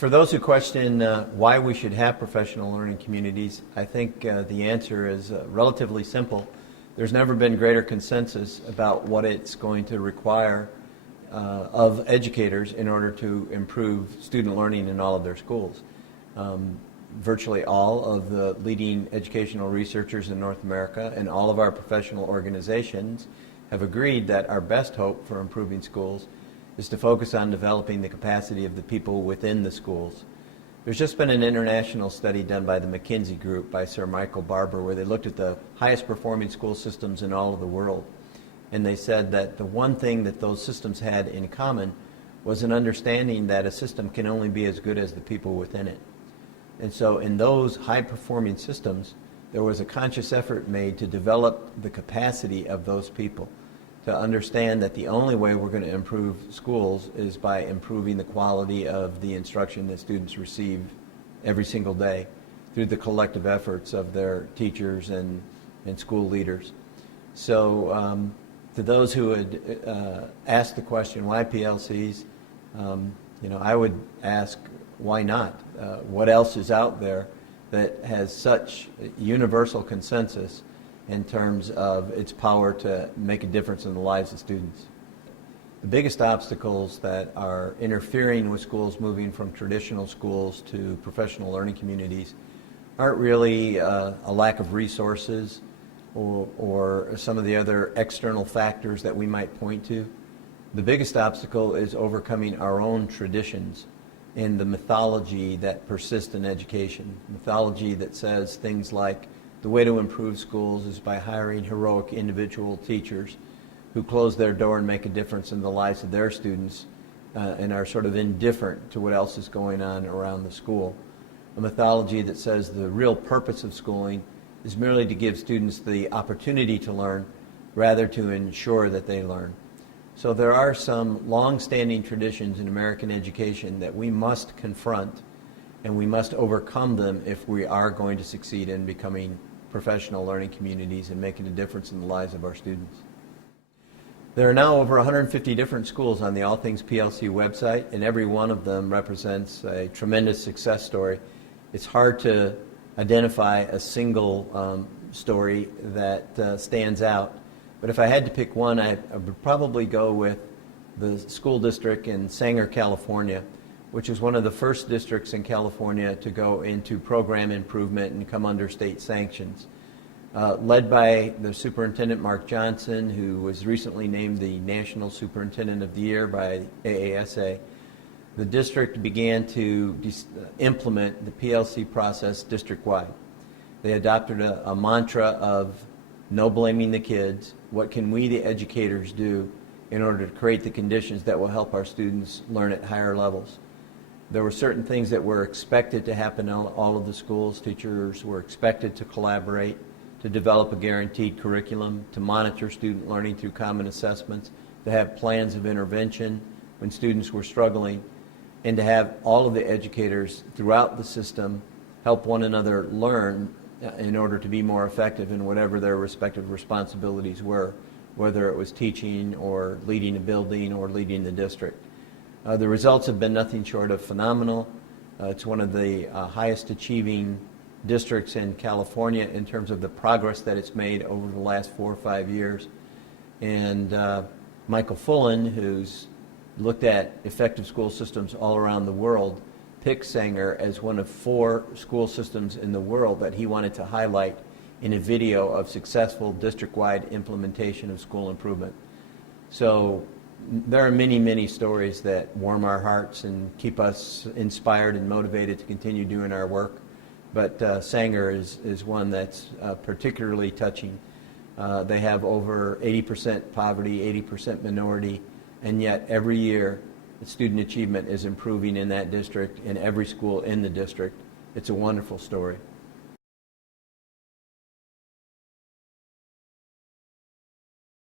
For those who question why we should have professional learning communities, I think the answer is relatively simple. There's never been greater consensus about what it's going to require of educators in order to improve student learning in all of their schools. Virtually all of the leading educational researchers in North America and all of our professional organizations have agreed that our best hope for improving schools is to focus on developing the capacity of the people within the schools. There's just been an international study done by the McKinsey Group by Sir Michael Barber where they looked at the highest performing school systems in all of the world. And they said that the one thing that those systems had in common was an understanding that a system can only be as good as the people within it. And so in those high-performing systems, there was a conscious effort made to develop the capacity of those people, to understand that the only way we're going to improve schools is by improving the quality of the instruction that students receive every single day through the collective efforts of their teachers and school leaders. So to those who had asked the question, why PLCs, I would ask, why not? What else is out there that has such universal consensus in terms of its power to make a difference in the lives of students? The biggest obstacles that are interfering with schools moving from traditional schools to professional learning communities aren't really a lack of resources or some of the other external factors that we might point to. The biggest obstacle is overcoming our own traditions and the mythology that persists in education. Mythology that says things like the way to improve schools is by hiring heroic individual teachers who close their door and make a difference in the lives of their students and are sort of indifferent to what else is going on around the school. A mythology that says the real purpose of schooling is merely to give students the opportunity to learn rather to ensure that they learn. So there are some long-standing traditions in American education that we must confront, and we must overcome them if we are going to succeed in becoming professional learning communities and making a difference in the lives of our students. There are now over 150 different schools on the All Things PLC website, and every one of them represents a tremendous success story. It's hard to identify a single story that stands out. But if I had to pick one, I would probably go with the school district in Sanger, California, which is one of the first districts in California to go into program improvement and come under state sanctions. Led by the superintendent, Mark Johnson, who was recently named the National Superintendent of the Year by AASA, the district began to implement the PLC process district-wide. They adopted a mantra of no blaming the kids. What can we, the educators, do in order to create the conditions that will help our students learn at higher levels? There were certain things that were expected to happen in all of the schools. Teachers were expected to collaborate, to develop a guaranteed curriculum, to monitor student learning through common assessments, to have plans of intervention when students were struggling, and to have all of the educators throughout the system help one another learn in order to be more effective in whatever their respective responsibilities were, whether it was teaching or leading a building or leading the district. The results have been nothing short of phenomenal. It's one of the highest achieving districts in California in terms of the progress that it's made over the last 4 or 5 years. And Michael Fullen, who's looked at effective school systems all around the world, picked Sanger as one of 4 school systems in the world that he wanted to highlight in a video of successful district-wide implementation of school improvement. So there are many, many stories that warm our hearts and keep us inspired and motivated to continue doing our work. But Sanger is one that's particularly touching. They have over 80% poverty, 80% minority, and yet every year student achievement is improving in that district, in every school in the district. It's a wonderful story.